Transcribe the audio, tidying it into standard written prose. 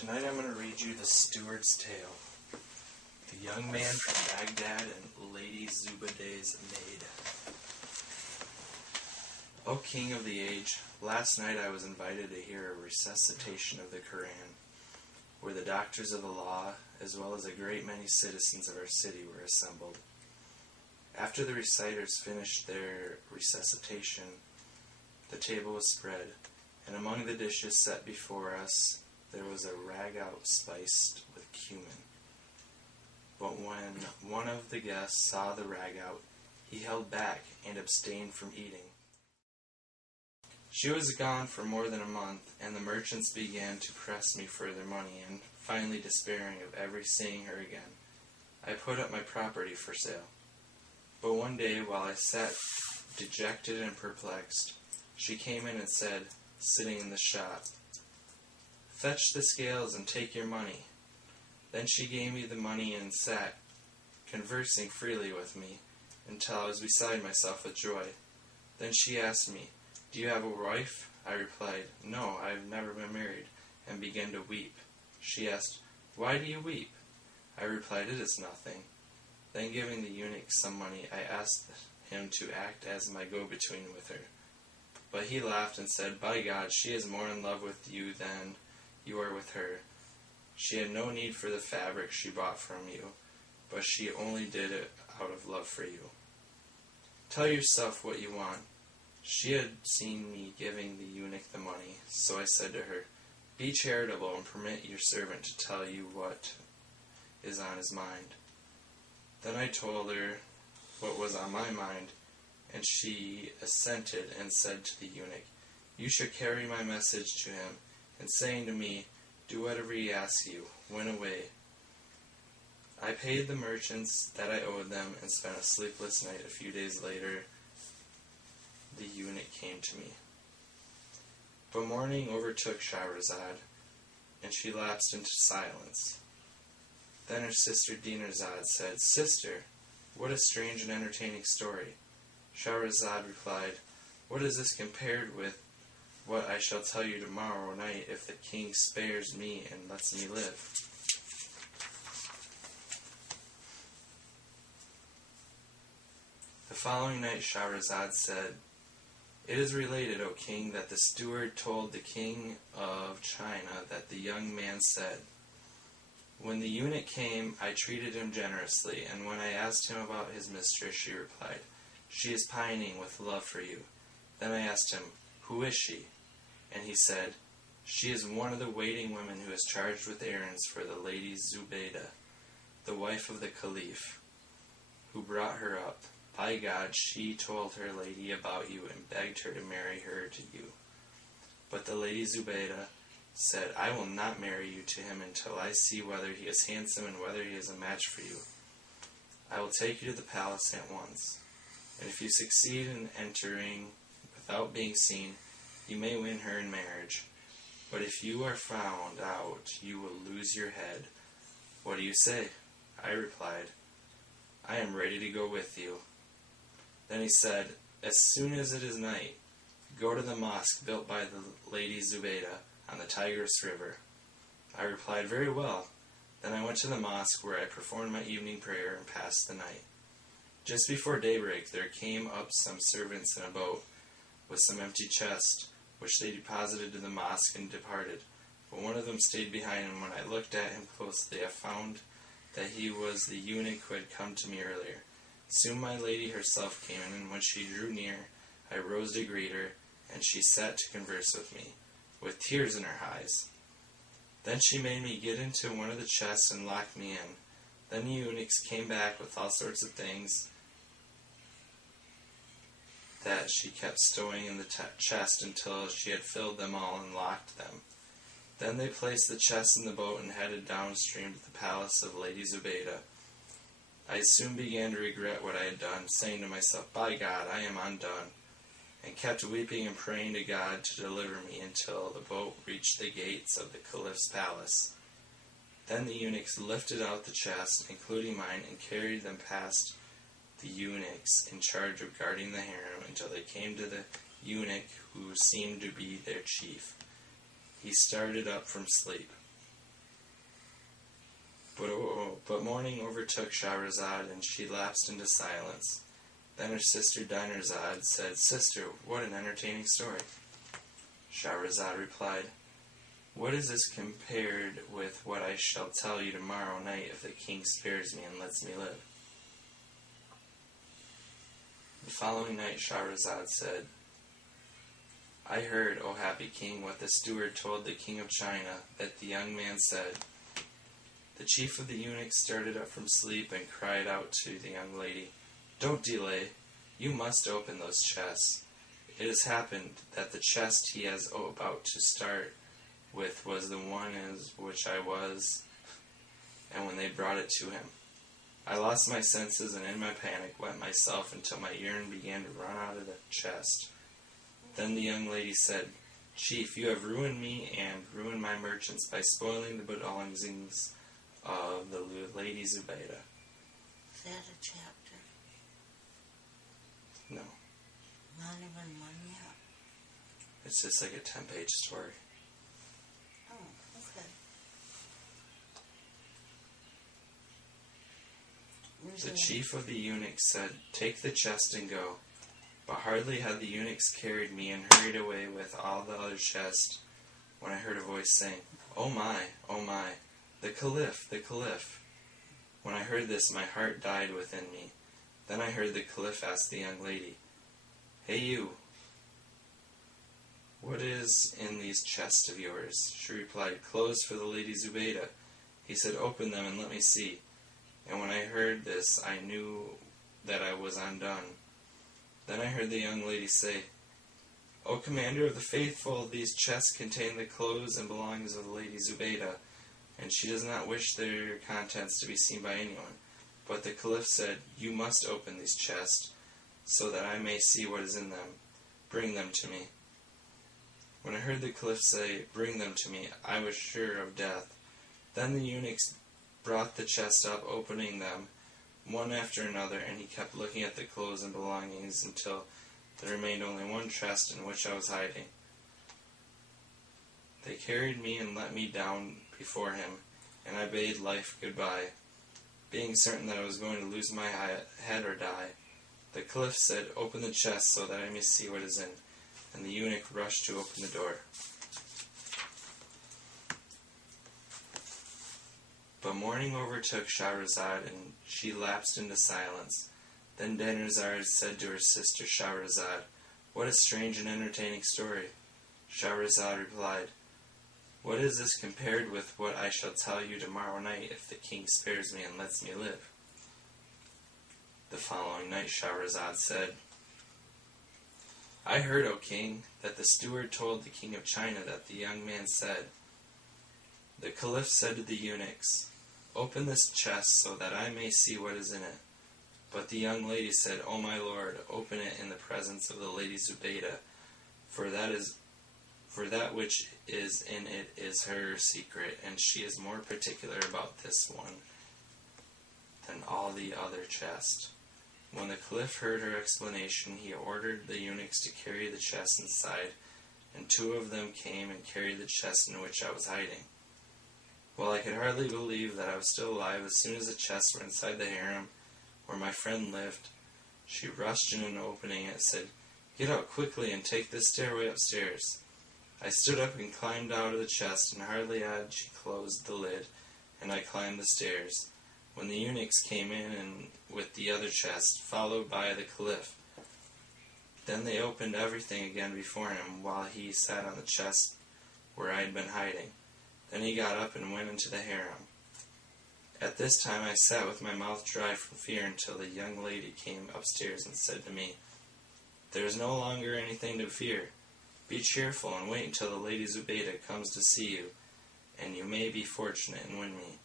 Tonight I'm going to read you the Steward's Tale. The young man from Baghdad and Lady Zubeday's maid. O King of the Age, last night I was invited to hear a recitation of the Quran, where the doctors of the law, as well as a great many citizens of our city, were assembled. After the reciters finished their recitation, the table was spread, and among the dishes set before us there was a ragout spiced with cumin. But when one of the guests saw the ragout, he held back and abstained from eating. She was gone for more than a month, and the merchants began to press me for their money, and finally, despairing of ever seeing her again, I put up my property for sale. But one day, while I sat dejected and perplexed, she came in and said, sitting in the shop, "Fetch the scales and take your money." Then she gave me the money and sat, conversing freely with me, until I was beside myself with joy. Then she asked me, "Do you have a wife?" I replied, "No, I have never been married," and began to weep. She asked, "Why do you weep?" I replied, "It is nothing." Then giving the eunuch some money, I asked him to act as my go-between with her. But he laughed and said, "By God, she is more in love with you than you are with her. She had no need for the fabric she bought from you, but she only did it out of love for you. Tell yourself what you want." She had seen me giving the eunuch the money, so I said to her, "Be charitable and permit your servant to tell you what is on his mind." Then I told her what was on my mind, and she assented and said to the eunuch, "You should carry my message to him, and saying to me, 'Do whatever he asks you,' went away. I paid the merchants that I owed them and spent a sleepless night. A few days later, the eunuch came to me. But morning overtook Shahrazad, and she lapsed into silence. Then her sister Dinarzad said, "Sister, what a strange and entertaining story." Shahrazad replied, "What is this compared with what I shall tell you tomorrow night if the king spares me and lets me live?" The following night Shahrazad said, "It is related, O king, that the steward told the king of China that the young man said, 'When the eunuch came, I treated him generously, and when I asked him about his mistress, she replied, "She is pining with love for you." Then I asked him, "Who is she?" And he said, "She is one of the waiting women who is charged with errands for the Lady Zubaydah, the wife of the Caliph, who brought her up. By God, she told her lady about you and begged her to marry her to you. But the Lady Zubaydah said, "I will not marry you to him until I see whether he is handsome and whether he is a match for you. I will take you to the palace at once, and if you succeed in entering without being seen, you may win her in marriage. But if you are found out, you will lose your head. What do you say?" I replied, "I am ready to go with you." Then he said, "As soon as it is night, go to the mosque built by the Lady Zubaydah on the Tigris River." I replied, "Very well." Then I went to the mosque, where I performed my evening prayer and passed the night. Just before daybreak there came up some servants in a boat with some empty chests, which they deposited in the mosque and departed. But one of them stayed behind, and when I looked at him closely, I found that he was the eunuch who had come to me earlier. Soon my lady herself came in, and when she drew near, I rose to greet her, and she sat to converse with me, with tears in her eyes. Then she made me get into one of the chests and locked me in. Then the eunuchs came back with all sorts of things that she kept stowing in the chest until she had filled them all and locked them. Then they placed the chest in the boat and headed downstream to the palace of Lady Zubaydah. I soon began to regret what I had done, saying to myself, "By God, I am undone," and kept weeping and praying to God to deliver me until the boat reached the gates of the Caliph's palace. Then the eunuchs lifted out the chest, including mine, and carried them past the eunuchs in charge of guarding the harem until they came to the eunuch who seemed to be their chief. He started up from sleep. But morning overtook Shahrazad, and she lapsed into silence. Then her sister Dinarzad said, "Sister, what an entertaining story." Shahrazad replied, "What is this compared with what I shall tell you tomorrow night if the king spares me and lets me live?" The following night Shahrazad said, "I heard, O happy king, what the steward told the king of China, that the young man said." The chief of the eunuchs started up from sleep and cried out to the young lady, "Don't delay. You must open those chests. It has happened that the chest he is about to start with was the one in which I was, and when they brought it to him, I lost my senses and in my panic wet myself until my urine began to run out of the chest." Then the young lady said, "Chief, you have ruined me and ruined my merchants by spoiling the belongings of the Lady Zubaydah." Is that a chapter? No. Not even one yet. It's just like a 10-page story. Oh, okay. The chief of the eunuchs said, "Take the chest and go." But hardly had the eunuchs carried me and hurried away with all the other chests, when I heard a voice saying, "Oh my, oh my, the Caliph, the Caliph." When I heard this, my heart died within me. Then I heard the Caliph ask the young lady, "Hey you, what is in these chests of yours?" She replied, "Clothes for the Lady Zubaydah." He said, "Open them and let me see." And when I heard this, I knew that I was undone. Then I heard the young lady say, "O Commander of the Faithful, these chests contain the clothes and belongings of the Lady Zubaydah, and she does not wish their contents to be seen by anyone." But the Caliph said, "You must open these chests, so that I may see what is in them. Bring them to me." When I heard the Caliph say, "Bring them to me," I was sure of death. Then the eunuchs brought the chest up, opening them one after another, and he kept looking at the clothes and belongings until there remained only one chest in which I was hiding. They carried me and let me down before him, and I bade life goodbye, being certain that I was going to lose my head or die. The Caliph said, "Open the chest so that I may see what is in," and the eunuch rushed to open the door. But morning overtook Shahrazad, and she lapsed into silence. Then Dinarzad said to her sister Shahrazad, "What a strange and entertaining story." Shahrazad replied, "What is this compared with what I shall tell you tomorrow night if the king spares me and lets me live?" The following night Shahrazad said, "I heard, O king, that the steward told the king of China that the young man said, the Caliph said to the eunuchs, 'Open this chest so that I may see what is in it.' But the young lady said, 'O my lord, open it in the presence of the Lady Zubaydah, for that which is in it is her secret, and she is more particular about this one than all the other chests.' When the Caliph heard her explanation, he ordered the eunuchs to carry the chest inside, and two of them came and carried the chest in which I was hiding. Well, I could hardly believe that I was still alive as soon as the chests were inside the harem where my friend lived. She rushed in and opening it, said, 'Get out quickly and take this stairway upstairs.' I stood up and climbed out of the chest, and hardly had she closed the lid, and I climbed the stairs, when the eunuchs came in and with the other chest, followed by the Caliph. Then they opened everything again before him, while he sat on the chest where I had been hiding. Then he got up and went into the harem. At this time I sat with my mouth dry from fear until the young lady came upstairs and said to me, 'There is no longer anything to fear. Be cheerful and wait until the Lady Zubaydah comes to see you, and you may be fortunate and win me.'